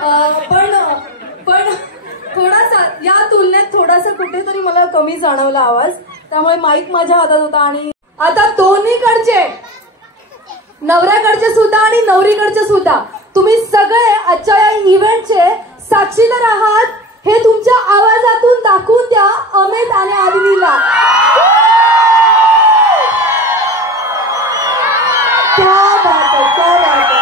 पण पण थोडासा या तुलनेत थोडासा कुठेतरी मला कमी जाणवला आवाज, त्यामुळे माईक माझ्या हातात होता. आणि आता दोन्हीकडचे, नवऱ्याकडचे सुद्धा आणि नवरीकडचे सुद्धा, तुम्ही सगळे आजच्या या इव्हेंटचे साक्षीदार आहात हे तुमच्या आवाजातून दाखवून द्या अमित आणि आदिनीला. क्या बात है, क्या बात है.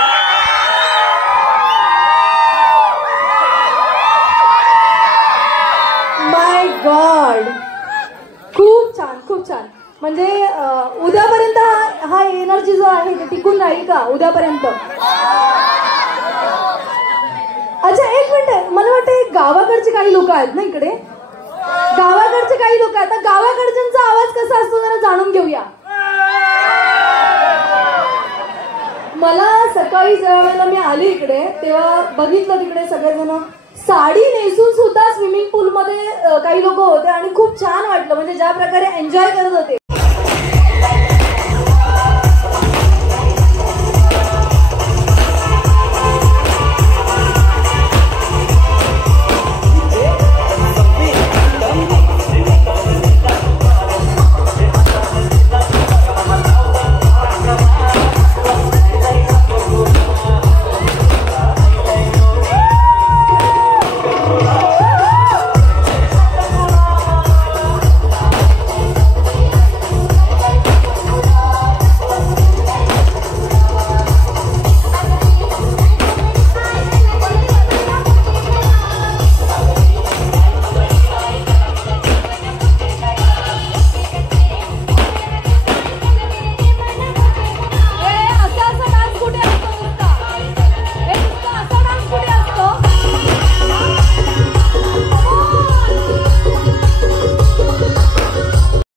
माय गॉड, खूप छान, खूप छान. म्हणजे उद्यापर्यंत हा एनर्जी जो आहे ते टिकून राहील का उद्यापर्यंत? अच्छा एक मिनिट, मला वाटतं गावाकडचे काही लोक आहेत ना इकडे, गावाकडचे काही लोक आहेत. गावाकडच्यांचा आवाज कसा असतो जरा जाणून घेऊया. मला सकाळी ज्या वेळेला मी आली इकडे तेव्हा बघितलं तिकडे सगळेजण साडी नेसून सुद्धा स्विमिंग पूल मध्ये काही लोक होते आणि खूप छान वाटलं. म्हणजे ज्या प्रकारे एन्जॉय करत होते.